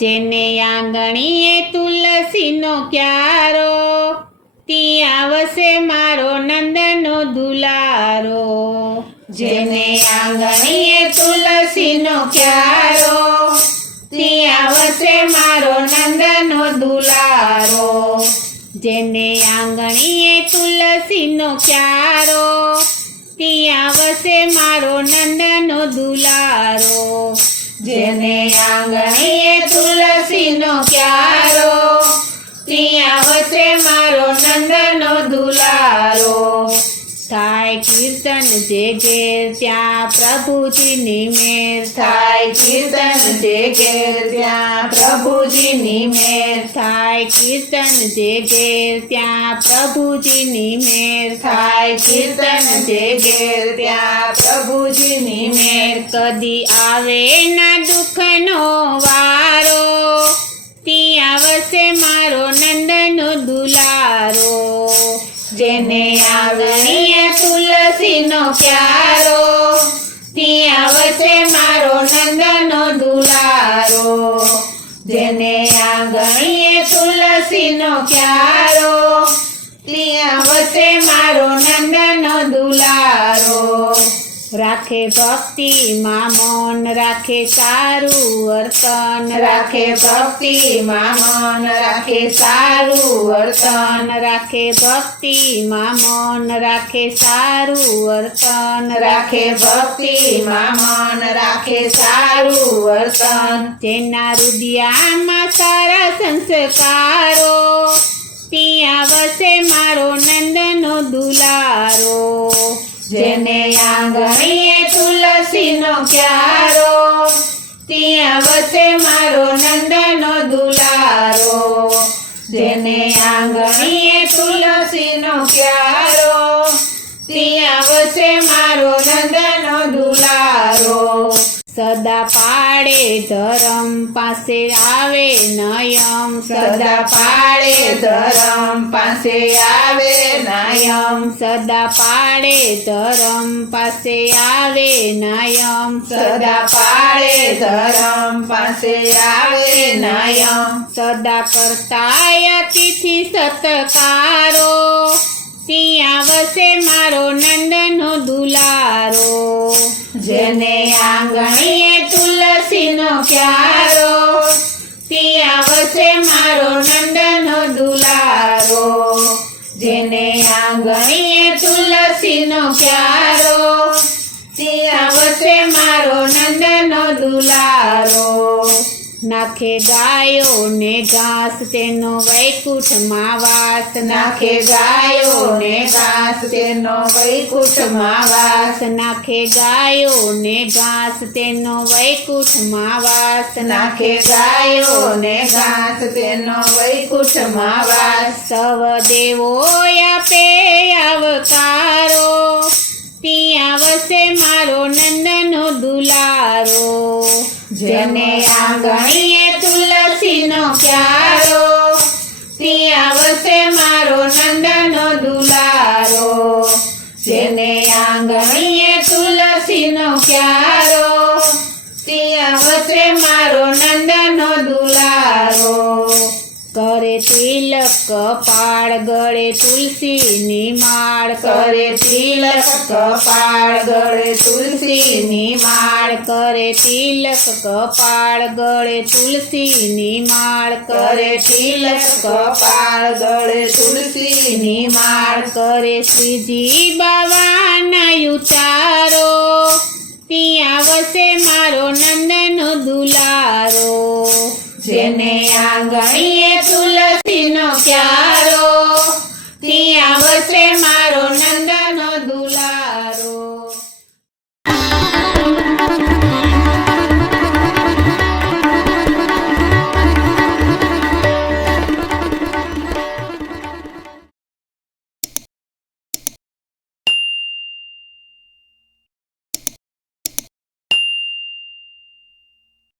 જેને આંગણીએ તુલસીનો ક્યારો, ત્યાં વસે મારો નંદનો દુલારો. જેને આંગણીએ તુલસીનો ક્યારો, ત્યાં વસે મારો નંદનો દુલારો. જેને આંગણીએ તુલસીનો ક્યારો, ત્યાં વસે મારો નંદનો દુલારો. જેને આંગણીએ તુલસીનો ક્યારો, ત્યાં વસે મારો નંદનો દુલારો. થાય કીર્તન જે ઘેર ત્યાં પ્રભુજીની મેર, થાય કીર્તન જે ઘેર ત્યાં પ્રભુજીની મેર, થાય કીર્તન જે ઘેર ત્યાં પ્રભુજીની મેર, થાય કીર્તન જે ઘેર ત્યાં પ્રભુજીની મેર. કદી આવે ના દુઃખનો વારો, ત્યાં વસે મારો નંદનો દુલારો. જેને આંગણીએ તુલસીનો ક્યારો, ત્યાં વસે મારો નંદનો દુલારો. જેને આંગણીએ તુલસીનો ક્યારો, ત્યાં વસે મારો નંદનો દુલારો. રાખે ભક્તિમાં મન, રાખે સારું વર્તન, રાખે ભક્તિમાં મન, રાખે સારું વર્તન, રાખે ભક્તિમાં મન, રાખે સારું વર્તન, રાખે ભક્તિમાં મન, રાખે સારું વર્તન. જેના હૃદયમાં સારા સંસ્કારો, ત્યાં વસે મારો નંદનો દુલારો. જેને આંગણીએ તુલસીનો ક્યારો, ત્યાં વસે મારો નંદનો દુલારો. જેને આંગણીએ તુલસીનો ક્યારો, ત્યાં વસે મારો નંદનો દુલારો. સદા પાડે ધરમ, પાસે આવે નયમ, સદા પાડે ધરમ, પાસે આવે નયમ, સદા પાડે ધરમ, પાસે આવે નયમ, સદા પાડે ધરમ, પાસે આવે નયમ. સદા કરતા અતિથિ સત્કારો, ત્યાં વસે મારો નંદનો દુલારો. જેને આંગણીએ તુલસીનો ક્યારો, ત્યાં વસે મારો નંદનો દુલારો. જેને આંગણીએ તુલસીનો ક્યારો, ત્યાં વસે મારો નંદનો દુલારો. નાખે ગાયો ને ઘાસ, તેનો વૈકુંઠમાં વાસ, નાખે ગાયો ને ઘાસ, તેનો વૈકુંઠમાં વાસ, નાખે ગાયો ને ઘાસ, તેનો વૈકુંઠમાં વાસ, નાખે ગાયો ને ઘાસ, તેનો વૈકુંઠમાં વાસ. સવ દેવો આપે આવકારો, ત્યાં વસે મારો નંદનો દુલારો. જેને આંગણીએ તુલસીનો ક્યારો, ત્યાં વસે મારો નંદનો દુલારો. જેને આંગણીએ તુલસીનો ક્યારો, ત્યાં વસે મારો નંદનો દુલારો. કરે તિલક કપાળ, ગળે તુલસીની માળ, કરે તિલક કપાળ, ગળે તુલસીની માળ, કરે તિલક કપાળ, ગળે તુલસીની માળ, કરે તિલક કપાળ, ગળે તુલસીની માળ. કરે શ્રીજી બાવાના ઉતારો, ત્યાં વસે મારો નંદનો દુલારો. જેને આંગણીએ તુલસીનો ક્યારો, ત્યાં વસે મારો